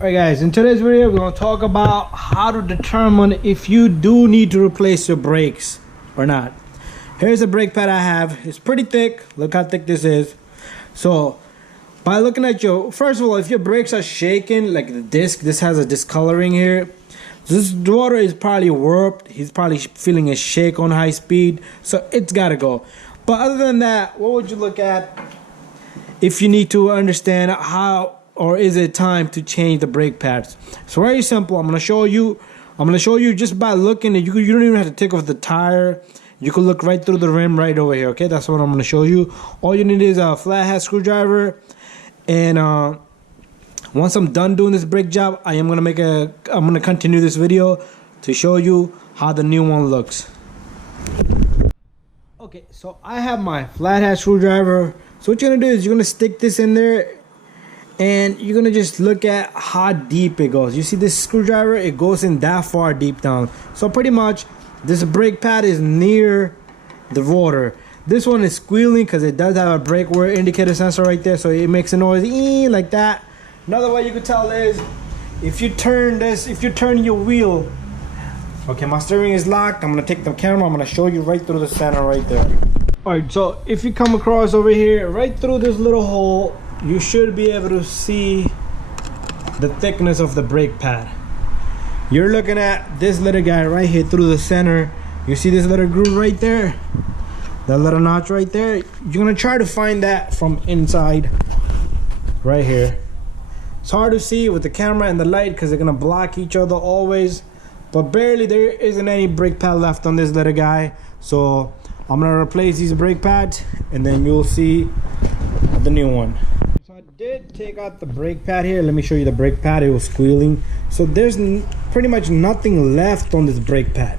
Alright guys, in today's video we're going to talk about how to determine if you do need to replace your brakes or not. Here's a brake pad I have. It's pretty thick. Look how thick this is. So by looking at your, first of all, if your brakes are shaking, like the disc, this has a discoloring here. This water is probably warped. He's probably feeling a shake on high speed, so it's got to go. But other than that, what would you look at if you need to understand how or is it time to change the brake pads? So very simple. I'm gonna show you just by looking. You don't even have to take off the tire. You can look right through the rim right over here. Okay, that's what I'm gonna show you. All you need is a flathead screwdriver, and once I'm done doing this brake job, I'm gonna continue this video to show you how the new one looks. Okay, so I have my flathead screwdriver. So what you're gonna do is you're gonna stick this in there, and you're gonna just look at how deep it goes. You see this screwdriver, it goes in that far deep down. So pretty much this brake pad is near the water. This one is squealing because it does have a brake wear indicator sensor right there, so it makes a noise like that. Another way you can tell is if you turn your wheel. Okay, my steering is locked. I'm gonna take the camera, I'm gonna show you right through the center right there. Alright, so if you come across over here, right through this little hole, you should be able to see the thickness of the brake pad. You're looking at this little guy right here through the center. You see this little groove right there? That little notch right there? You're gonna try to find that from inside right here. It's hard to see with the camera and the light because they're gonna block each other always, but barely there isn't any brake pad left on this little guy. So I'm gonna replace these brake pads and then you'll see the new one. So I did take out the brake pad here. Let me show you the brake pad. It was squealing. So there's pretty much nothing left on this brake pad.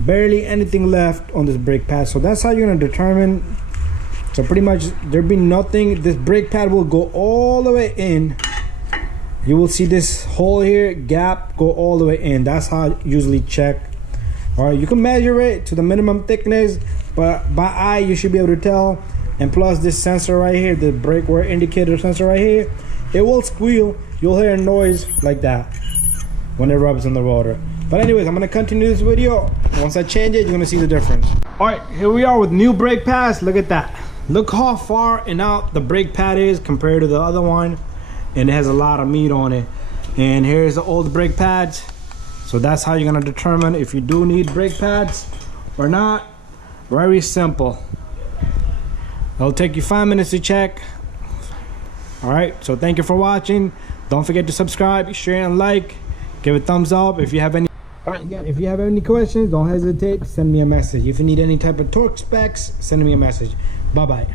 Barely anything left on this brake pad. So that's how you're gonna determine. So pretty much there'll be nothing. This brake pad will go all the way in. You will see this hole here, gap, go all the way in. That's how I usually check. All right, you can measure it to the minimum thickness, but by eye you should be able to tell. And plus this sensor right here, the brake wear indicator sensor right here, it will squeal. You'll hear a noise like that when it rubs in the water. But anyways, I'm gonna continue this video. Once I change it, you're gonna see the difference. All right, here we are with new brake pads. Look at that. Look how far and out the brake pad is compared to the other one. And it has a lot of meat on it. And here's the old brake pads. So that's how you're gonna determine if you do need brake pads or not. Very simple. It'll take you 5 minutes to check. All right, so thank you for watching. Don't forget to subscribe, share, and like. Give a thumbs up if you have any. All right, again, if you have any questions, don't hesitate to send me a message. If you need any type of torque specs, send me a message. Bye-bye.